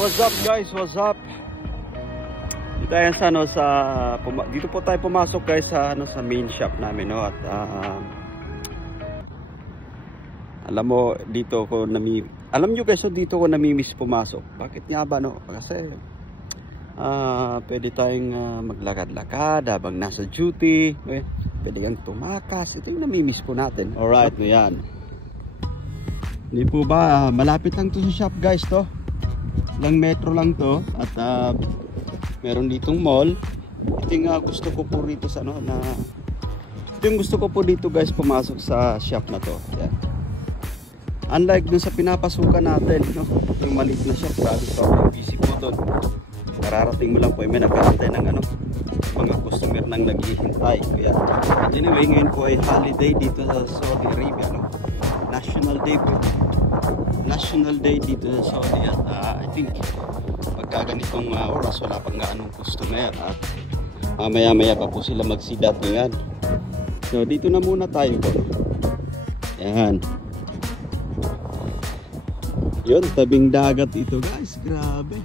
What's up guys? What's up? Dito tayo dito po tayo pumasok guys sa sa main shop namin, no? At alam mo dito ko alam nyo guys, so dito ko namimiss pumasok. Bakit nga ba, no? Kasi pwede tayong maglakad-lakad habang nasa duty. Okay? Pwede kang tumakas. Ito yung namimiss po natin. Alright, no yan. Hindi po ba, malapit lang to sa shop guys to. Lang metro lang to. At meron ditong mall. Ito yung gusto ko po rito sa ito yung gusto ko po dito guys, pumasok sa shop na to. Yan. Unlike dun sa pinapasukan natin, no? Yung maliit na shop, grabe sobrang busy po doon. Kararating mo lang po, may nag-aantay ng mga customer nang naghihintay. Kaya, anyway, ngayon po ay holiday dito sa Saudi Arabia, no? National Day po. National Day dito sa Saudi. At I think pagka ganitong oras wala pang anong customer. At maya-maya pa po sila magsidat ngayon. So dito na muna tayo po. Yan. Yun, tabing dagat ito guys. Grabe.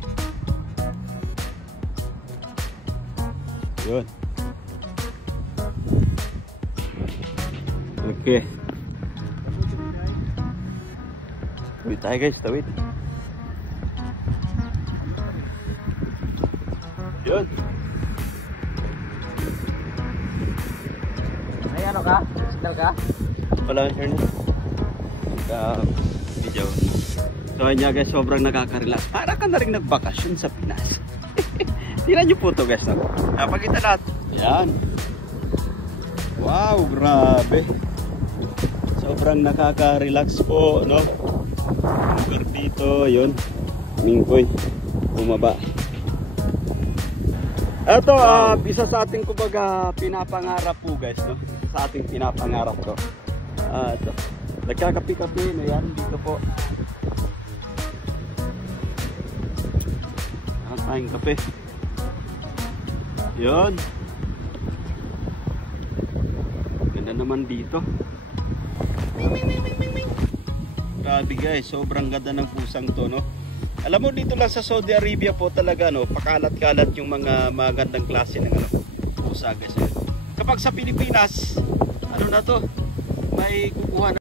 Yun. Okay. Tawid tayo guys, tawid. Yun. Ay, ano ka? Signal ka? Wala ang internet. Video. So yun guys, sobrang nakaka-relax. Para ka na rin nagbakasyon sa Pinas. Tingnan nyo po ito guys. Napakita lahat. Yan. Wow, grabe. Sobrang nakaka-relax po, no? Lugar dito, yun. Mingkoy. Bumaba. Ito, isa sa ating kumbaga pinapangarap po guys, no? Isa sa ating pinapangarap to. Ito. Nagkakapi-kapi na yan dito po. Tayong kape. Yun. Ganda naman dito. Grabe guys, sobrang ganda ng pusang to, no? Alam mo dito lang sa Saudi Arabia po talaga, no, pakalat-kalat yung mga magandang klase ng pusa guys. Kapag sa Pilipinas, ano na to, may kukuha na